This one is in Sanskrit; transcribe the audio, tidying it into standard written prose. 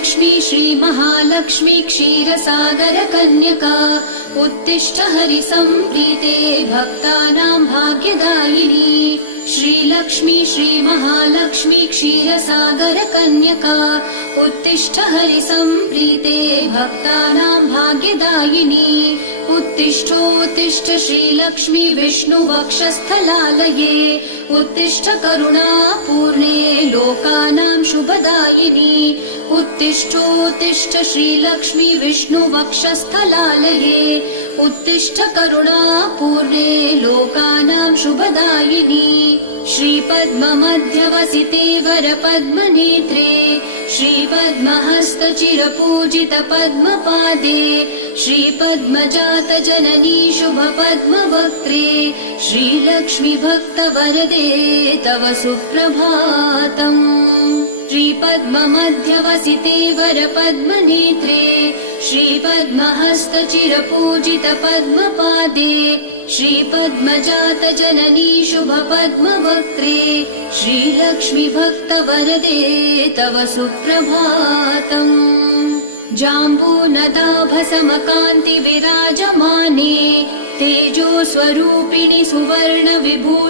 श्रीलक्ष्मी श्रीमहालक्ष्मी क्षीरसागर कन्यका उत्तिष्ठ हरिसम्प्रीते भक्तानां भाग्यदायिनी। श्रीलक्ष्मी श्रीमहालक्ष्मी क्षीरसागर कन्यका उत्तिष्ठ हरिसम्प्रीते भक्तानां भाग्यदायिनी। उत्तिष्ठोत्तिष्ठ श्रीलक्ष्मी विष्णुवक्षस्थलालये उत्तिष्ठ करुणापूर्णे लोकानां शुभदायिनी। उत्तिष्ठोत्तिष्ठ श्रीलक्ष्मी विष्णुवक्षस्थलालये उत्तिष्ठ करुणापूर्णे लोकानां शुभदायिनी। श्रीपद्ममध्यवसिते वरपद्मनेत्रे श्रीपद्महस्तचिरपूजित पद्मपादे श्रीपद्मजात जननी शुभपद्मवक्त्रे श्रीलक्ष्मी भक्तवरदे तव सुप्रभातम्। श्रीपद्ममध्यवसिते वरपद्मनेत्रे श्रीपद्महस्तचिरपूजित पद्मपादे श्रीपद्मजात जननी शुभपद्मवक्त्रे श्रीलक्ष्मी भक्तवरदे तव सुप्रभातम्। जाम्बूनदाभसमकान्ति विराजमाने तेजो स्वरूपिणि सुवर्ण विभूषिते